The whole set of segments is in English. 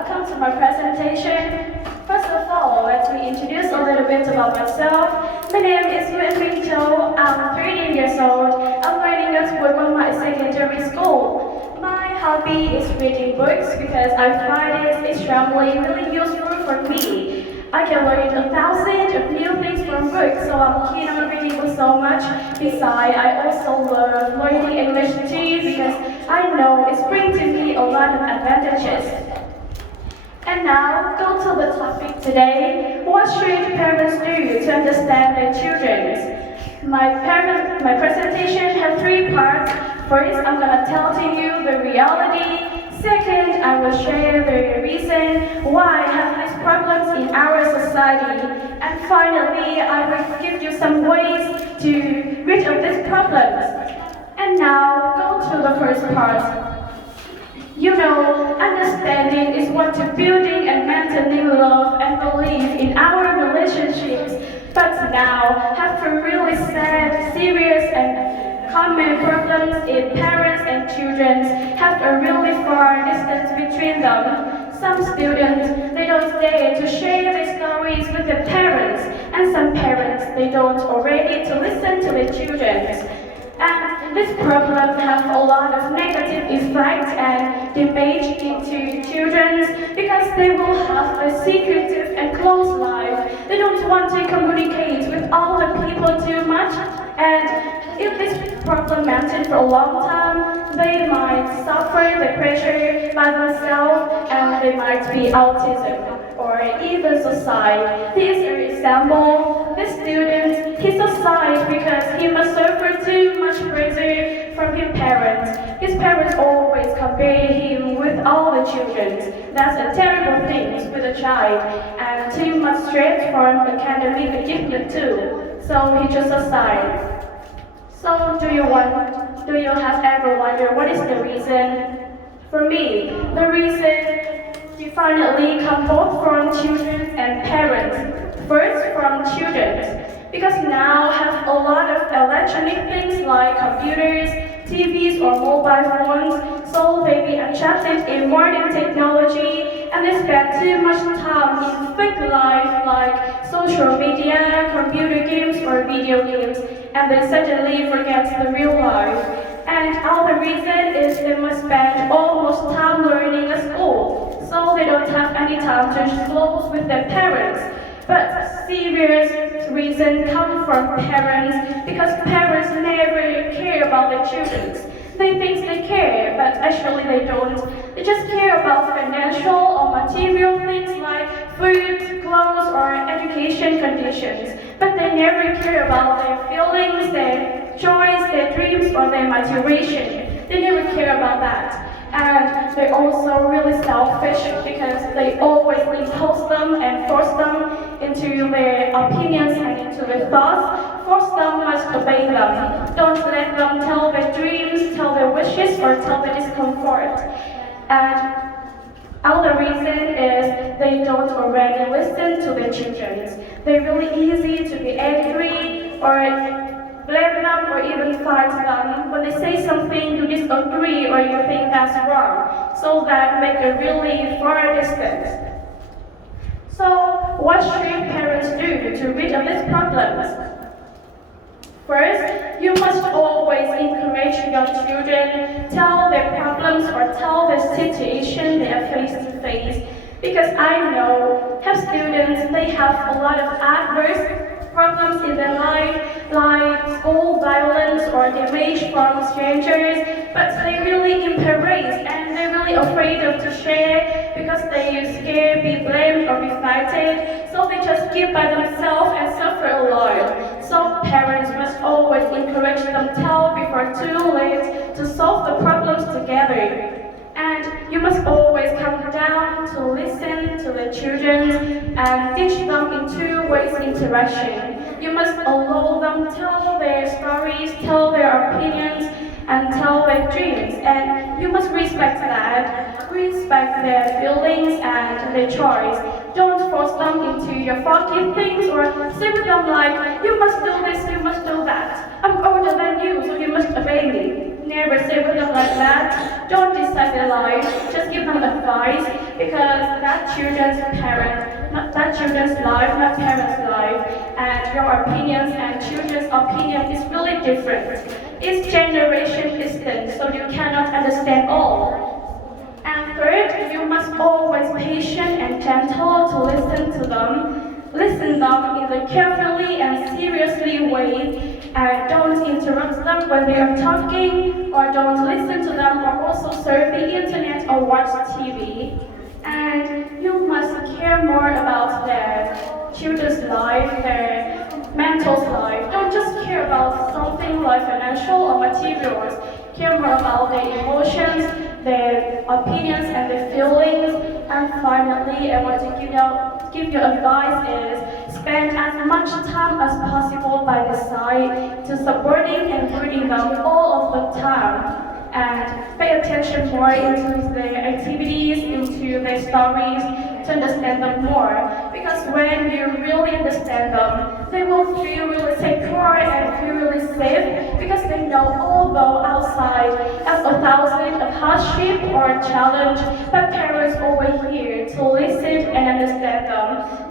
welcome to my presentation. First of all, let me introduce a little bit about myself. My name is Nguyễn Châu. I'm 13 years old. I'm learning at my secondary school. My hobby is reading books because I find it extremely really useful for me. I can learn 1,000 of new things from books, so I'm keen on reading books so much. Besides, I also love learning English too because I know it's bringing to me a lot of advantages. And now, go to the topic today. What should parents do to understand their children? My presentation has three parts. First, I'm going to tell to you the reality. Second, I will share the reason why I have these problems in our society. And finally, I will give you some ways to rid of these problems. And now, go to the first part. You know, understanding is what to building and maintaining love and belief in our relationships. But now, have a really sad, serious, and common problems in parents and children have a really far distance between them. Some students, they don't dare to share their stories with their parents, and some parents, they don't already to listen to their children. And this problem has a lot of negative effects and damage into children because they will have a secretive and close life. They don't want to communicate with all the people too much. And if this problem maintains for a long time, they might suffer the pressure by themselves and they might be autism or even suicide. Here's an example. This student, he suicides because he must suffer too much pressure from his parents. His parents always compare him with all the children. That's a terrible thing with a child, and too much stress from academic achievement too. So he just suicides. So do you have ever wondered what is the reason? For me, the reason definitely comes both from children and parents. First, from children, because now have a lot of electronic things like computers, TVs or mobile phones, so they be attracted in modern technology and they spend too much time in fake life like social media, computer games or video games, and they suddenly forget the real life. And other reason is they must spend almost time learning at school, so they don't have any time to close with their parents. But serious reason come from parents because parents never care about their children. They think they care, but actually they don't. They just care about financial or material things like food, clothes, or education conditions. But they never care about their feelings, their joys, their dreams, or their motivation. They never care about that. And they're also really selfish because they always impose them and force them into their opinions and into their thoughts. Force them must obey them. Don't let them tell their dreams, tell their wishes, or tell their discomfort. And other reason is they don't already listen to their children. They're really easy to be angry or blame them or even fight them when they say something you disagree or you think that's wrong. So that make a really far distance. So what should parents do to rid of these problems? First, you must always encourage your children, tell their problems or tell the situation they are face to face. Because I know, have students, they have a lot of adverse problems in their life, like school violence or damage from strangers, but they really embrace and they're really afraid of to share because they are scared, be blamed or be fighted, so they just keep by themselves and suffer a lot. So parents must always encourage them tell before too late to solve the problems together. And you must always come down to listen to the children and teach them in two-way interaction. You must allow them tell their stories, tell their opinions, and tell their dreams. And you must respect that, respect their feelings and their choice. Don't force them into your funky things or say with them like, you must do this, you must do that. I'm older than you, so you must obey me. Never say with them like that. Don't decide their life. Just give them advice because that children's parent, not that children's life, not parents' life, and your opinions and children's opinion is really different. Each generation is different, so you cannot understand all. And third, you must always patient and gentle to listen to them. Listen them in a carefully and seriously way, and don't interrupt them when they are talking, or don't listen to them, or also surf the internet or watch TV. And you must care more about their children's life, their mental life. Don't just care about something like financial or materials. Care more about their emotions, their opinions, and their feelings. And finally, I want to give you advice is spend as much time as possible by the side to supporting and rooting them all of the time. And pay attention more into their activities, into their stories, to understand them more. Because when you really understand them, they will feel really secure and feel really safe because they know although outside has a thousand of hardship or challenge, but parents over here to listen and understand them,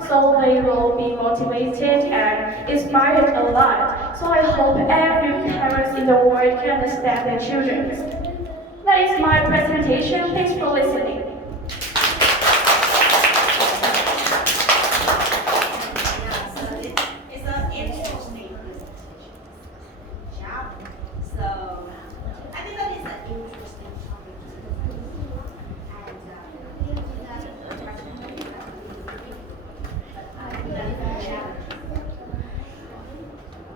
so they will be motivated and inspired a lot. So I hope every parent in the world can understand their children. That is my presentation. Thanks for listening. It's an interesting job. So I think that is an interesting topic. And I think that is a challenge.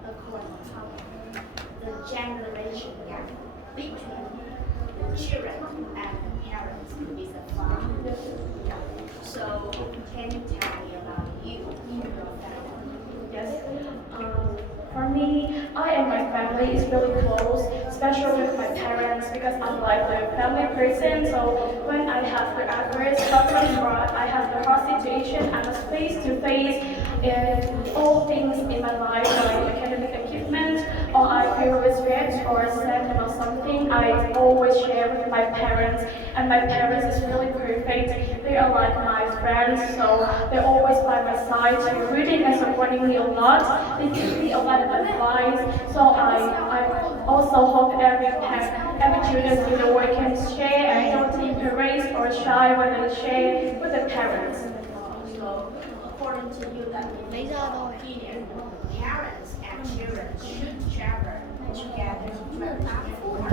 Of course, the generation gap between children and parents is a farm. So can you tell me about you and your family? Yes. For me, I and my family is really close, especially with my parents because I'm like the family person. So when I have the adverse suffering or I have the hard situation, I must face to face all things in my life, like academic achievement, or I feel regret or sad about something. I always share with my parents, and my parents is really perfect. They are like my friends, so they're always by my side, rooting and supporting me a lot. They give me a lot of advice, so I also hope every children in the world can share and don't embrace or shy when they share with the parents. So according to you, that in your opinion, parents and children should travel together to afford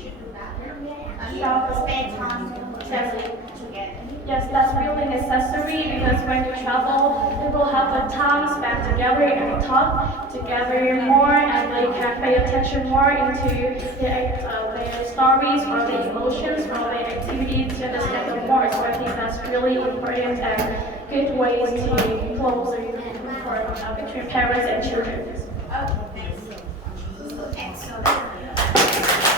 should do that. And spend time traveling together. Yes, that's really necessary because when you travel, you will have a time spent together and talk together more, and they can pay attention more into their stories or their emotions or their activities to understand them more. So I think that's really important and good ways to close between parents and children. Okay, thanks. So excellent.